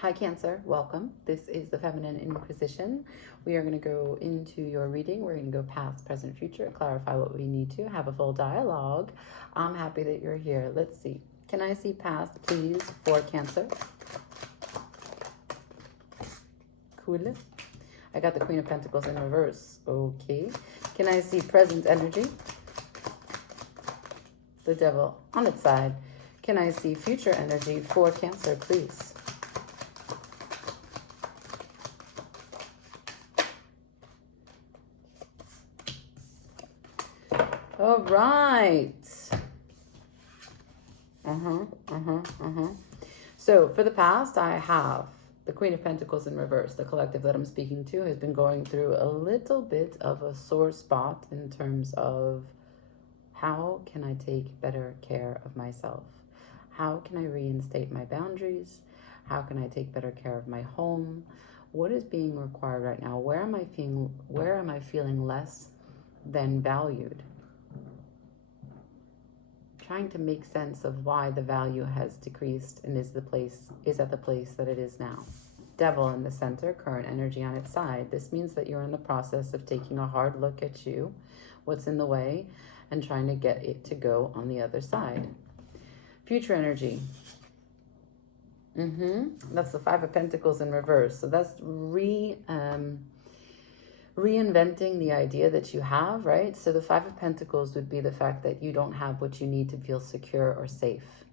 Hi Cancer, welcome. This is the Feminine Inquisition. We are going to go into your reading. We're going to go past, present, future, clarify what we need to, have a full dialogue. I'm happy that you're here. Let's see. Can I see past, please, for Cancer? Cool. I got the Queen of Pentacles in reverse. Okay. Can I see present energy? The Devil on its side. Can I see future energy for Cancer, please? All right. So for the past, I have the Queen of Pentacles in reverse. The collective that I'm speaking to has been going through a little bit of a sore spot in terms of how can I take better care of myself? How can I reinstate my boundaries? How can I take better care of my home? What is being required right now? Where am I feeling less than valued? Trying to make sense of why the value has decreased and is at the place that it is now. Devil in the center, current energy on its side. This means that you're in the process of taking a hard look at you, what's in the way, and trying to get it to go on the other side. Future energy. That's the Five of Pentacles in reverse. So that's reinventing the idea that you have, right? So the Five of Pentacles would be the fact that you don't have what you need to feel secure or safe.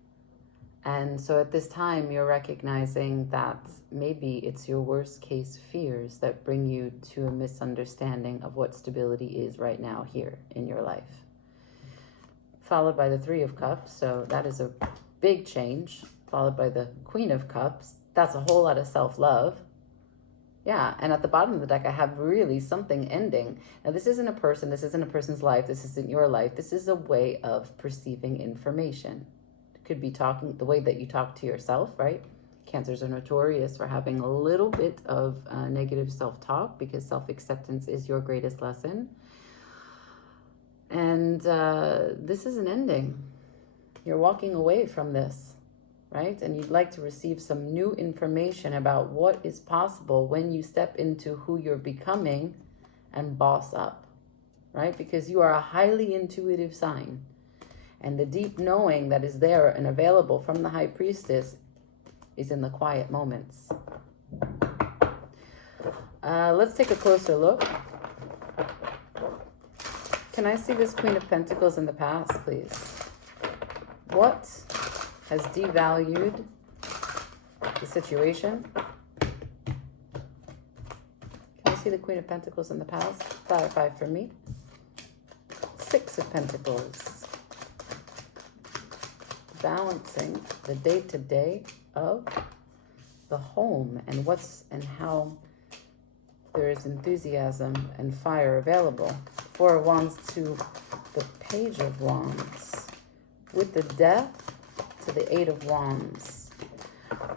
And so at this time, you're recognizing that maybe it's your worst case fears that bring you to a misunderstanding of what stability is right now here in your life. Followed by the Three of Cups. So that is a big change. Followed by the Queen of Cups. That's a whole lot of self-love. Yeah, and at the bottom of the deck, I have really something ending. Now, this isn't a person. This isn't a person's life. This isn't your life. This is a way of perceiving information. It could be the way that you talk to yourself, right? Cancers are notorious for having a little bit of negative self-talk because self-acceptance is your greatest lesson. And this is an ending. You're walking away from this. Right? And you'd like to receive some new information about what is possible when you step into who you're becoming and boss up, right? Because you are a highly intuitive sign. And the deep knowing that is there and available from the High Priestess is in the quiet moments. Let's take a closer look. Can I see this Queen of Pentacles in the past, please? What has devalued the situation? Can I see the Queen of Pentacles in the past? Clarify for me. Six of Pentacles. Balancing the day-to-day of the home and how there is enthusiasm and fire available. Four of Wands to the Page of Wands. With the Death to the Eight of Wands.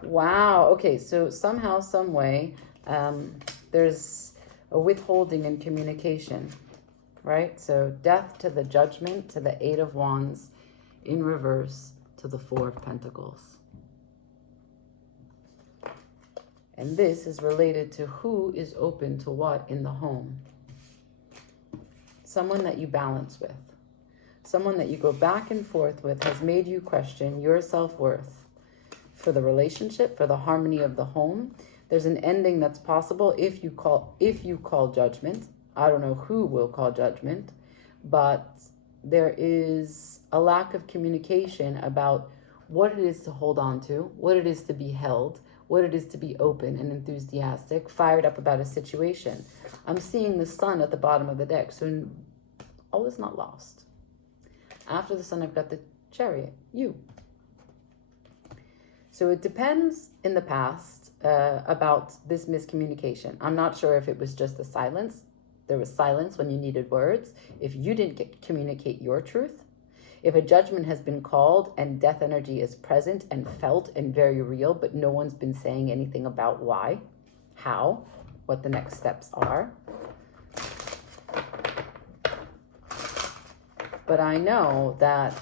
Wow. Okay, so somehow, some way, there's a withholding in communication, right? So Death to the Judgment to the Eight of Wands in reverse to the Four of Pentacles. And this is related to who is open to what in the home. Someone that you balance with. Someone that you go back and forth with has made you question your self-worth for the relationship, for the harmony of the home. There's an ending that's possible if you call judgment. I don't know who will call judgment, but there is a lack of communication about what it is to hold on to, what it is to be held, what it is to be open and enthusiastic, fired up about a situation. I'm seeing the Sun at the bottom of the deck, so all is not lost. After the Sun, I've got the Chariot, you. So it depends in the past about this miscommunication. I'm not sure if it was just the silence. There was silence when you needed words. If you didn't communicate your truth. If a judgment has been called and death energy is present and felt and very real, but no one's been saying anything about why, how, what the next steps are. But I know that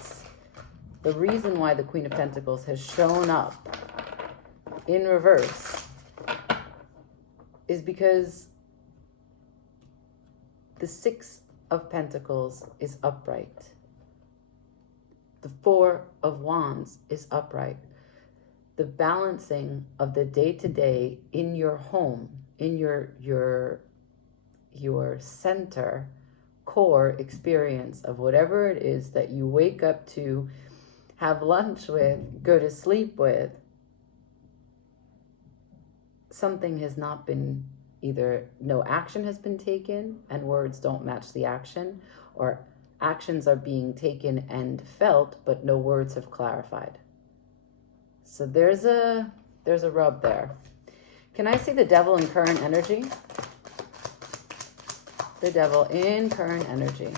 the reason why the Queen of Pentacles has shown up in reverse is because the Six of Pentacles is upright. The Four of Wands is upright. The balancing of the day-to-day in your home, in your center, core experience of whatever it is that you wake up to, have lunch with, go to sleep with, something has not been, either no action has been taken and words don't match the action, or actions are being taken and felt but no words have clarified. So there's a rub there. Can I see the devil in current energy? The devil in current energy.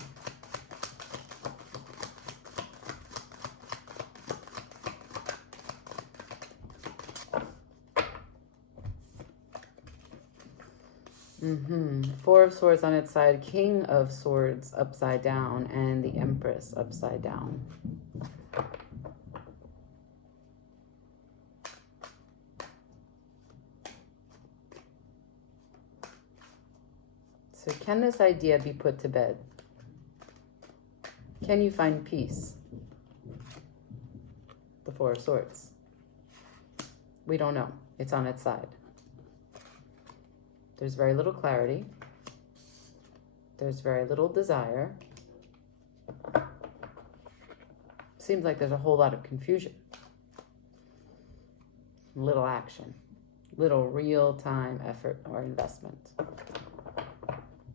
Four of Swords on its side, King of Swords upside down, and the Empress upside down. So can this idea be put to bed? Can you find peace? The Four of Swords. We don't know. It's on its side. There's very little clarity. There's very little desire. Seems like there's a whole lot of confusion. Little action. Little real-time effort or investment.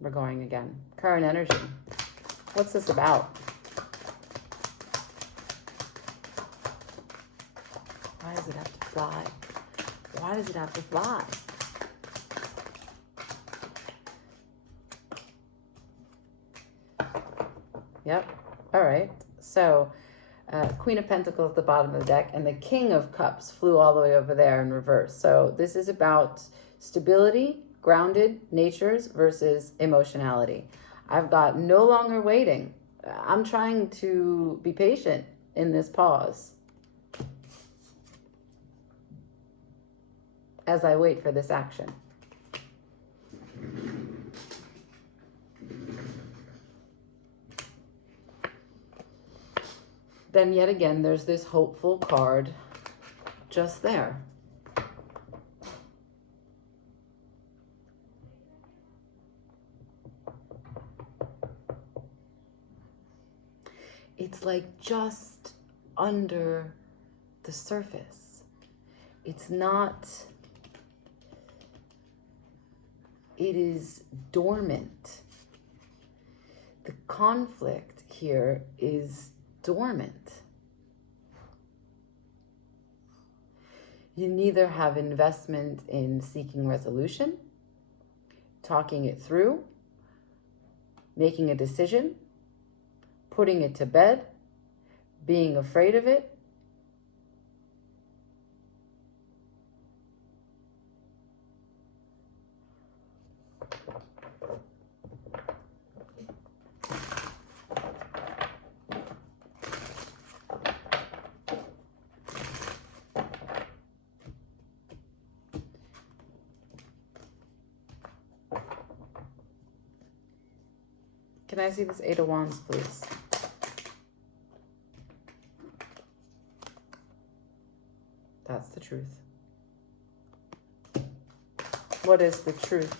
We're going again. Current energy. What's this about? Why does it have to fly? Why does it have to fly? Yep. All right. So, Queen of Pentacles at the bottom of the deck, and the King of Cups flew all the way over there in reverse. So this is about stability, grounded natures versus emotionality. I've got no longer waiting. I'm trying to be patient in this pause as I wait for this action. Then yet again, there's this hopeful card just there. It's like just under the surface. It's not, it is dormant. The conflict here is dormant. You neither have investment in seeking resolution, talking it through, making a decision, putting it to bed, being afraid of it. Can I see this Eight of Wands, please? That's the truth. What is the truth?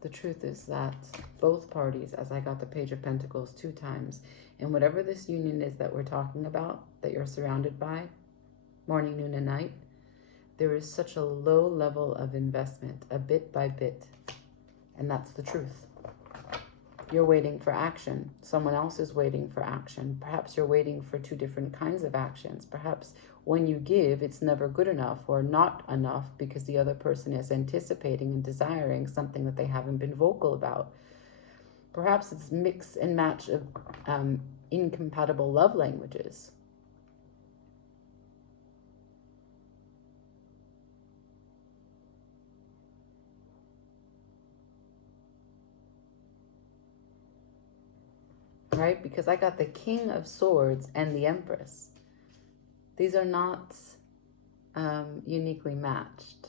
The truth is that both parties, as I got the Page of Pentacles 2 times, and whatever this union is that we're talking about, that you're surrounded by, morning, noon, and night, there is such a low level of investment, a bit by bit, and that's the truth. You're waiting for action. Someone else is waiting for action. Perhaps you're waiting for 2 different kinds of actions. Perhaps when you give, it's never good enough or not enough because the other person is anticipating and desiring something that they haven't been vocal about. Perhaps it's mix and match of incompatible love languages. Right? Because I got the King of Swords and the Empress. These are not uniquely matched.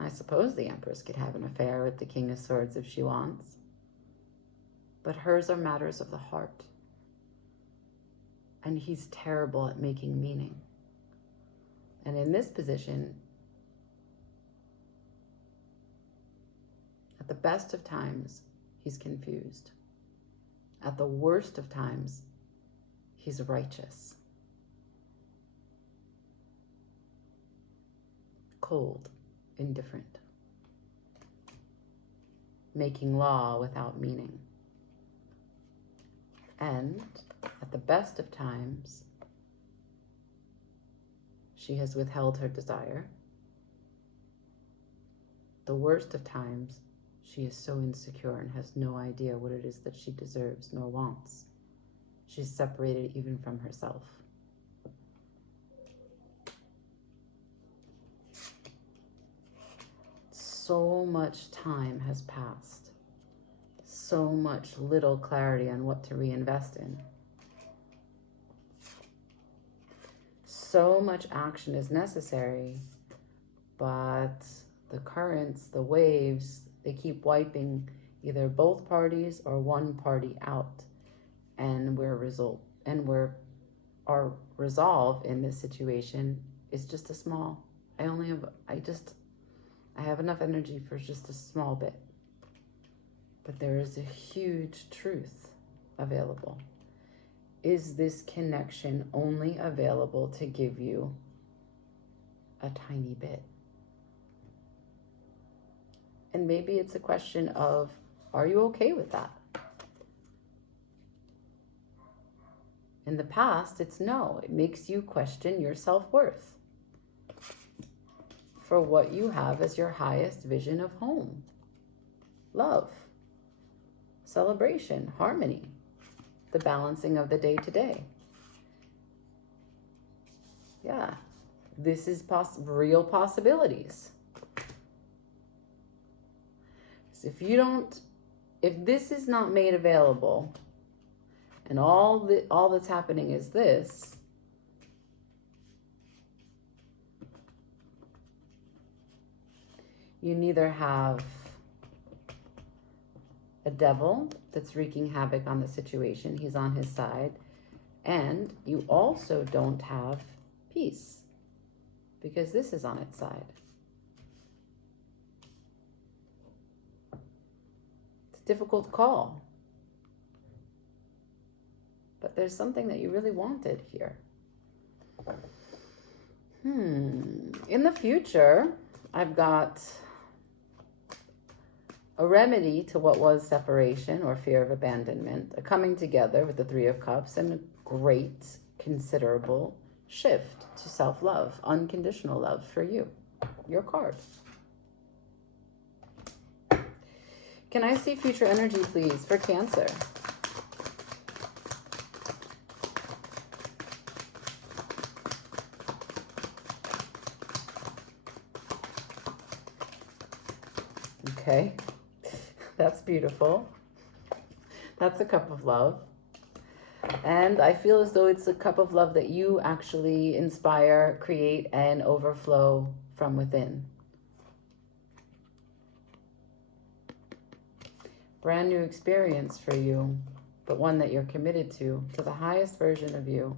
I suppose the Empress could have an affair with the King of Swords if she wants, but hers are matters of the heart. And he's terrible at making meaning. And in this position, at the best of times, he's confused. At the worst of times, he's righteous. Cold, indifferent. Making law without meaning. And at the best of times, she has withheld her desire. The worst of times, she is so insecure and has no idea what it is that she deserves nor wants. She's separated even from herself. So much time has passed. So much little clarity on what to reinvest in. So much action is necessary, but the currents, the waves, they keep wiping either both parties or one party out, and our resolve in this situation is just a small. I have enough energy for just a small bit, but there is a huge truth available. Is this connection only available to give you a tiny bit? And maybe it's a question of, are you okay with that? In the past, it's no. It makes you question your self-worth for what you have as your highest vision of home. Love, celebration, harmony, the balancing of the day-to-day. Yeah, this is real possibilities. So if this is not made available, and all that's happening is this, you neither have a devil that's wreaking havoc on the situation, he's on his side, and you also don't have peace, because this is on its side. It's a difficult call, but there's something that you really wanted here. In the future, I've got a remedy to what was separation or fear of abandonment, a coming together with the Three of Cups, and a great, considerable shift to self-love, unconditional love for you, your card. Can I see future energy, please, for Cancer? Okay. That's beautiful. That's a cup of love. And I feel as though it's a cup of love that you actually inspire, create, and overflow from within. Brand new experience for you, but one that you're committed to the highest version of you.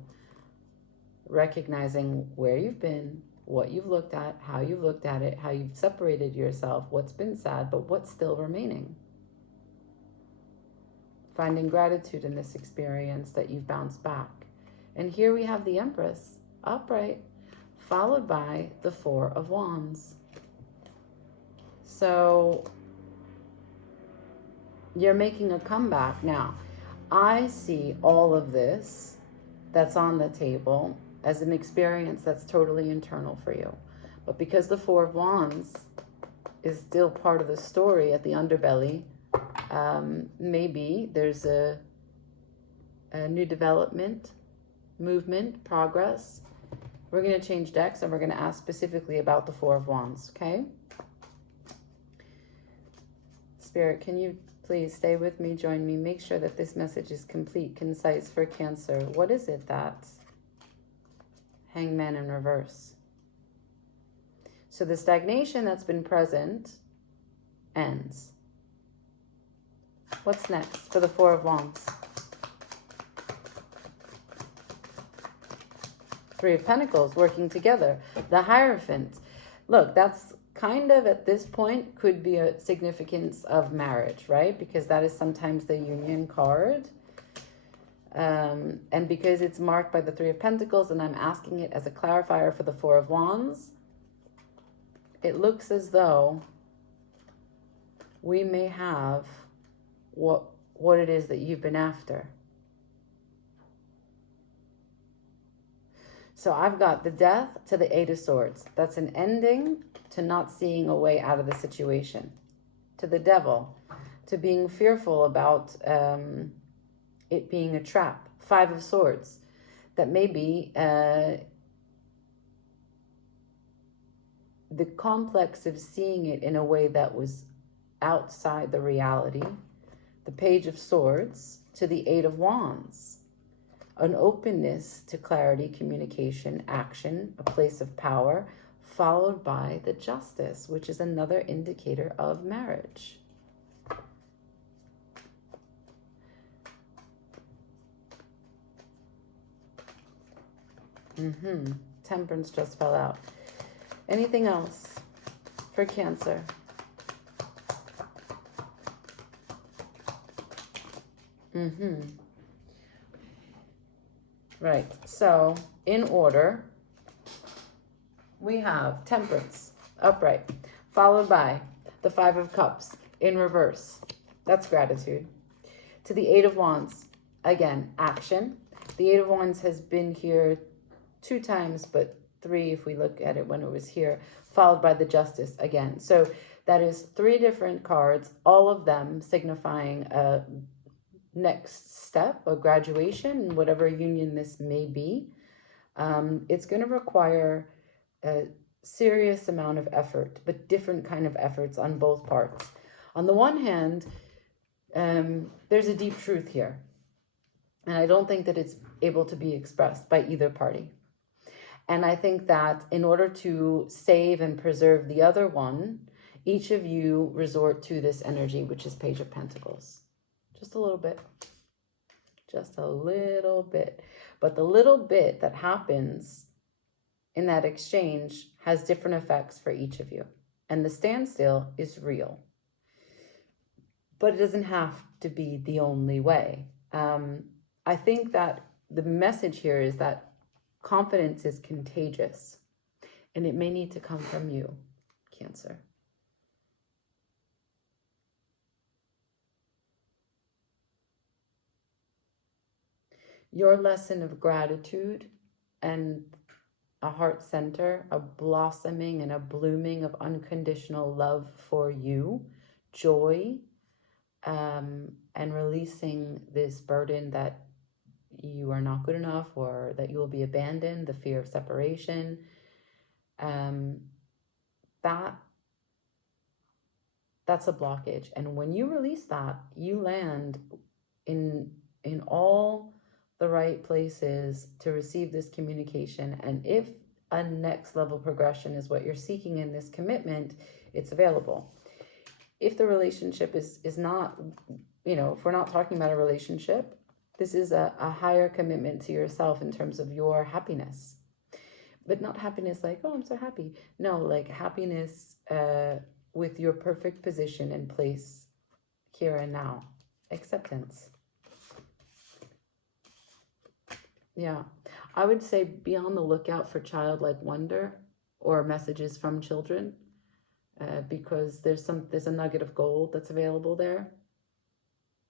Recognizing where you've been, what you've looked at, how you've looked at it, how you've separated yourself, what's been sad, but what's still remaining. Finding gratitude in this experience that you've bounced back. And here we have the Empress, upright, followed by the Four of Wands. So you're making a comeback. Now, I see all of this that's on the table as an experience that's totally internal for you. But because the Four of Wands is still part of the story at the underbelly, maybe there's a new development, movement, progress. We're going to change decks and we're going to ask specifically about the Four of Wands, okay? Spirit, can you please stay with me, join me, make sure that this message is complete, concise for Cancer. What is it that Hangman in reverse. So the stagnation that's been present ends. What's next for the Four of Wands? Three of Pentacles working together. The Hierophant. Look, that's kind of at this point could be a significance of marriage, right? Because that is sometimes the union card. And because it's marked by the Three of Pentacles and I'm asking it as a clarifier for the Four of Wands, it looks as though we may have what it is that you've been after. So I've got the Death to the Eight of Swords. That's an ending to not seeing a way out of the situation. To the Devil, to being fearful about it being a trap. Five of Swords, that maybe the complex of seeing it in a way that was outside the reality. The Page of Swords to the Eight of Wands. An openness to clarity, communication, action, a place of power, followed by the Justice, which is another indicator of marriage. Temperance just fell out. Anything else for Cancer? Right, so in order, we have Temperance, upright, followed by the Five of Cups in reverse. That's gratitude. To the Eight of Wands, again, action. The Eight of Wands has been here 2 times, but 3 if we look at it when it was here, followed by the Justice again. So that is 3 different cards, all of them signifying a next step, a graduation, whatever union this may be. It's going to require a serious amount of effort, but different kind of efforts on both parts. On the one hand, there's a deep truth here, and I don't think that it's able to be expressed by either party. And I think that in order to save and preserve the other one, each of you resort to this energy, which is Page of Pentacles. Just a little bit. Just a little bit. But the little bit that happens in that exchange has different effects for each of you. And the standstill is real. But it doesn't have to be the only way. I think that the message here is that confidence is contagious. And it may need to come from you, Cancer. Your lesson of gratitude and a heart center, a blossoming and a blooming of unconditional love for you, joy, and releasing this burden that you are not good enough or that you will be abandoned, the fear of separation, that's a blockage. And when you release that, you land in all the right places to receive this communication. And if a next level progression is what you're seeking in this commitment, it's available. If the relationship is not, if we're not talking about a relationship, this is a higher commitment to yourself in terms of your happiness. But not happiness like, oh, I'm so happy. No, like happiness with your perfect position and place here and now. Acceptance. Yeah, I would say be on the lookout for childlike wonder or messages from children, because there's a nugget of gold that's available there.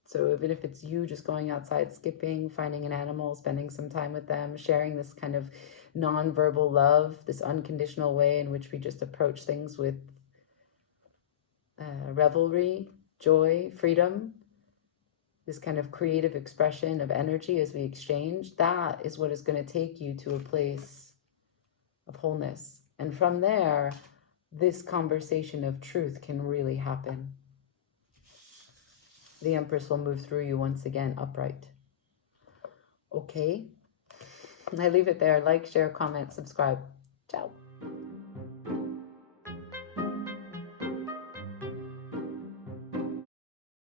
So even if it's you just going outside, skipping, finding an animal, spending some time with them, sharing this kind of non-verbal love, this unconditional way in which we just approach things with revelry, joy, freedom, this kind of creative expression of energy as we exchange, that is what is going to take you to a place of wholeness. And from there, this conversation of truth can really happen. The Empress will move through you once again, upright. Okay. I leave it there. Like, share, comment, subscribe. Ciao.